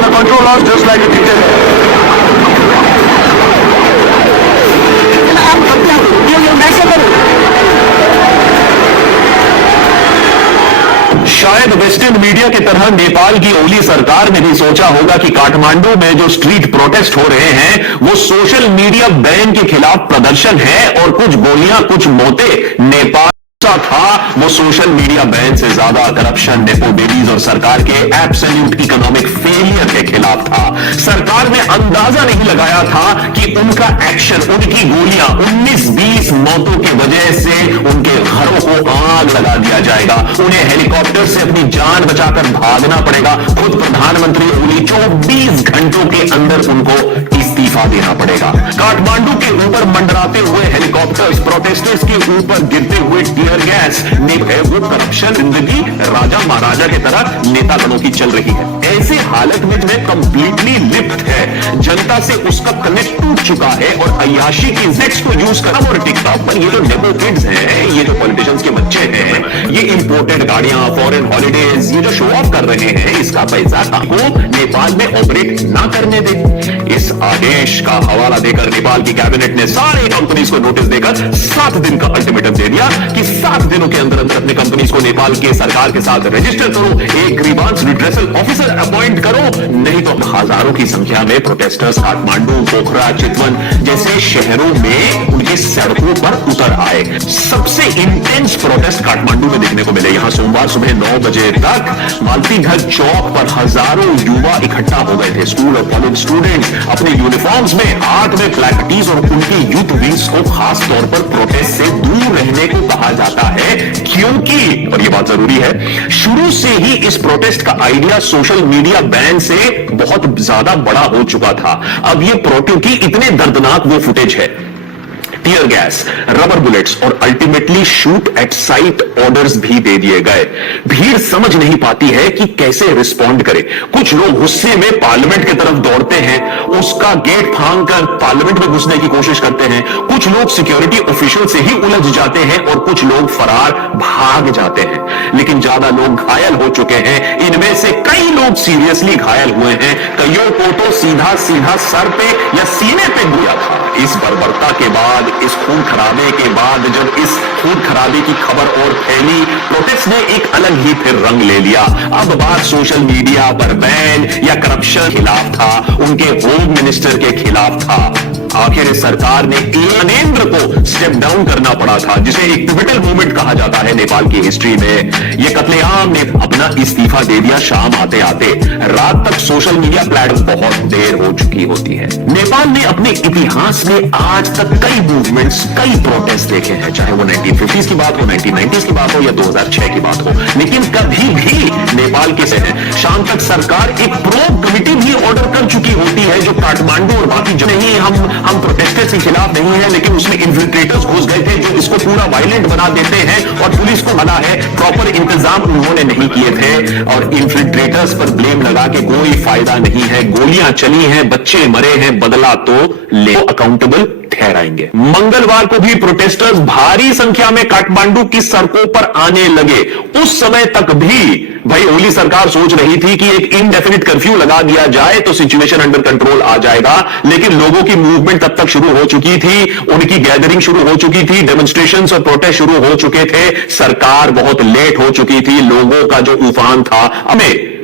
gonna control us just like a शायद western media की तरह नेपाल की ओली सरकार ने भी सोचा होगा कि काठमांडू में जो स्ट्रीट प्रोटेस्ट हो रहे हैं वो सोशल मीडिया बैन के खिलाफ प्रदर्शन है और कुछ गोलियां कुछ मौतें नेपाल था वो सोशल मीडिया बैन से ज्यादा करप्शन, नेपो बेबीज और सरकार के एब्सोल्यूट इकोनॉमिक फेलियर के खिलाफ था। सरकार ने अंदाजा नहीं लगाया था कि उनका एक्शन, उनकी गोलियां 19-20 मौतों की वजह से उनके घरों को आग लगा दिया जाएगा, उन्हें हेलीकॉप्टर से अपनी जान बचाकर भागना पड़ेगा, खुद प्रधानमंत्री ओली 24 घंटों के अंदर उनको इस्तीफा देना पड़ेगा। काठमांडू के ऊपर मंडराते हुए हेलीकॉप्टर्स प्रोटेस्टर्स के ऊपर गिरते हुए टीयर गैस ने है वो करप्शन जिंदगी राजा महाराजा की तरह नेतागणों की चल रही है। ऐसे हालत में जो कंप्लीटली लिप्त है, जनता से उसका कनेक्ट टूट चुका है और अय्याशी की जेट्स को यूज करना और टिकटॉक पर ये जो नेपो किड्स हैं, ये जो पॉलिटिशियंस के बच्चे हैं, ये इंपोर्टेड गाड़ियां, फॉरेन हॉलिडेज, ये जो शो ऑफ कर रहे हैं, इसका पैसा को नेपाल में ऑपरेट ना करने दे। इस आदेश का हवाला देकर नेपाल की कैबिनेट ने सारे कंपनीज को नोटिस देकर 7 दिन का अल्टीमेटम दे दिया कि 7 दिनों के अंदर अंदर अपनी कंपनीज को नेपाल के सरकार के साथ रजिस्टर करो, एक ग्रीवांस रिड्रेसल ऑफिसर अपॉइंट करो, नहीं तो हजारों की संख्या में प्रोटेस्टर्स काठमांडू, पोखरा, चितवन जैसे शहरों में उनकी सड़कों पर उतर आए। सबसे इंटेंस प्रोटेस्ट काठमांडू में देखने को मिले। यहां सोमवार सुबह 9 बजे तक मालतीघर चौक पर हजारों युवा इकट्ठा हो गए थे। स्कूल और कॉलेज स्टूडेंट्स अपने यूनिफॉर्म्स में, हाथ में प्लैकार्ड्स और उनकी यूथ विंग्स को खास तौर पर प्रोटेस्ट से दूर रहने को कहा जाता है, क्योंकि, और ये बात जरूरी है, शुरू से ही इस प्रोटेस्ट का आइडिया सोशल मीडिया बैन से बहुत ज्यादा बड़ा हो चुका था। अब ये क्योंकि इतने दर्दनाक वो फुटेज है, टीयर गैस, रबर बुलेट्स और ultimately shoot at site orders भी दे दिए गए। भीड़ समझ नहीं पाती है कि कैसे रिस्पॉन्ड करे। कुछ लोग गुस्से में पार्लियामेंट की तरफ दौड़ते हैं, उसका गेट फांदकर पार्लियामेंट में घुसने की कोशिश करते हैं, कुछ लोग सिक्योरिटी ऑफिशियल से ही उलझ जाते हैं और कुछ लोग फरार भाग जाते हैं। लेकिन ज्यादा लोग घायल हो चुके हैं। इनमें से कई लोग सीरियसली घायल हुए हैं, कईयों को तो सीधा सीधा सर पे या सीने पे दिया था। इस बर्बरता के बाद, इस खून खराबे के बाद, जब इस खून खराबे की खबर और फैली, प्रोटेस्ट ने एक अलग ही फिर रंग ले लिया। अब बात सोशल मीडिया पर बैन या करप्शन खिलाफ था, उनके होम मिनिस्टर के खिलाफ था। आखिर इस सरकार ने ज्ञानेंद्र को स्टेप डाउन करना पड़ा था, जिसे एक पिवटल मोमेंट कहा जाता है नेपाल की हिस्ट्री में। यह कत्लेआम ने अपना इस्तीफा दे दिया शाम आते आते। रात तक सोशल मीडिया प्लेटफॉर्म बहुत देर हो चुकी होती है। नेपाल ने अपने इतिहास में आज तक कई मूवमेंट्स, कई प्रोटेस्ट देखे हैं, चाहे वो 1950s की बात हो, 1990s की बात हो या 2006 की बात हो, लेकिन कभी भी नेपाल के शाम तक सरकार एक प्रोब कमिटी भी ऑर्डर कर चुकी होती है, जो काठमांडू और बाकी जो नहीं, हम प्रोटेस्टर्स के खिलाफ नहीं है, लेकिन उसमें इन्फिल्ट्रेटर्स घुस गए थे जो इसको पूरा वायलेंट बना देते हैं और पुलिस को मना है, प्रॉपर इंतजाम उन्होंने नहीं किए थे और इन्फिल्ट्रेटर्स पर ब्लेम लगा के कोई फायदा नहीं है। गोलियां चली हैं, बच्चे मरे हैं, बदला तो ले, अकाउंटेबल ठहराएंगे। मंगलवार को भी प्रोटेस्टर्स भारी संख्या में काठमांडू की सड़कों पर आने लगे। उस समय तक भी भाई ओली सरकार सोच रही थी कि एक इनडेफिनिट कर्फ्यू लगा दिया जाए तो सिचुएशन अंडर कंट्रोल आ जाएगा, लेकिन लोगों की मूवमेंट तब तक शुरू हो चुकी थी, उनकी गैदरिंग शुरू हो चुकी थी, डेमोन्स्ट्रेशंस और प्रोटेस्ट शुरू हो चुके थे, सरकार बहुत लेट हो चुकी थी, लोगों का जो उफान था। हमें